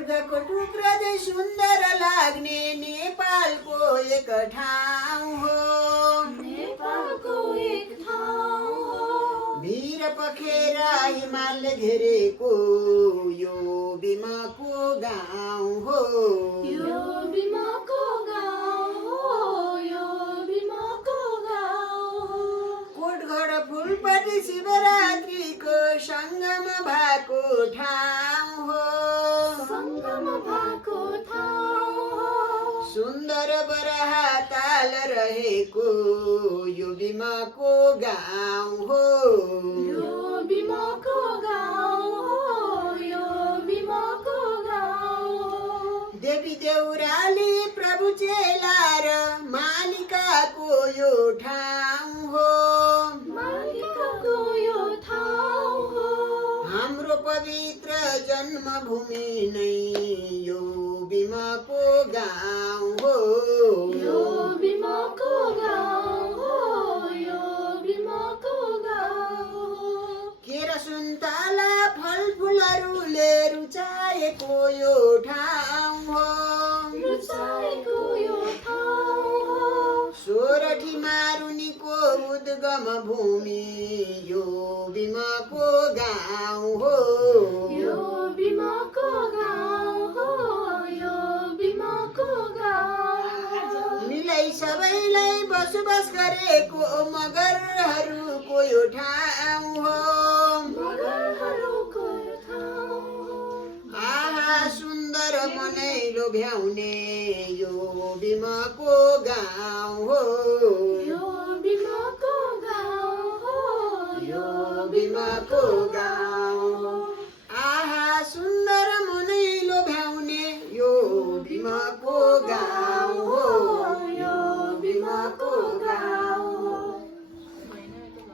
स्वर्गको टुक्रा झै सुन्दर लाग्ने नेपालको एक ठाउँ हो। नेपालको एक ठाउँ हो। भिर पखेरा हिमालले घेरेको यो बिमाको गाउँ हो। यो बिमाको गाउँ हो। यो बिमाको गाउँ हो। कोटघर फुलपाटी शिवरात्रिको सङ्गम भएको ठाउँ हो। सङ्गम भएको ठाउँ हो। सुन्दर बरहा ताल रहेको यो बिमाको गाउँ हो। यो बिमाको गाउँ हो। यो बिमाको गाउँ हो। देवी देउराली प्रभु चेला र मालिकाको यो ठाउँ हो। मालिकाको यो ठाउँ हो। हाम्रो पवित्र जन्मभूमि नै यो बिमाको गाउँ हो। यो बिमाको गाउँ हो। यो बिमाको गाउँ हो। केरा सुन्तला फलफुलहरूले रुचाएको यो ठाउँ हो। रुचाएको यो ठाउँ हो। सोरठी मारुनीको उद्गम भूमि यो बिमाको गाउँ हो। यो बिमाको गाउँ हो। यो बिमाको गाउँ हो। मिलाई सबैलाई बसोबास गरेको मगरहरूको यो ठाउँ हो। मगरहरूको यो ठाउँ हो। आहा सुन्दर मनै लोभ्याउने यो बिमाको गाउँ हो। यो बिमाको गाउँ हो। यो बिमाको गाउँ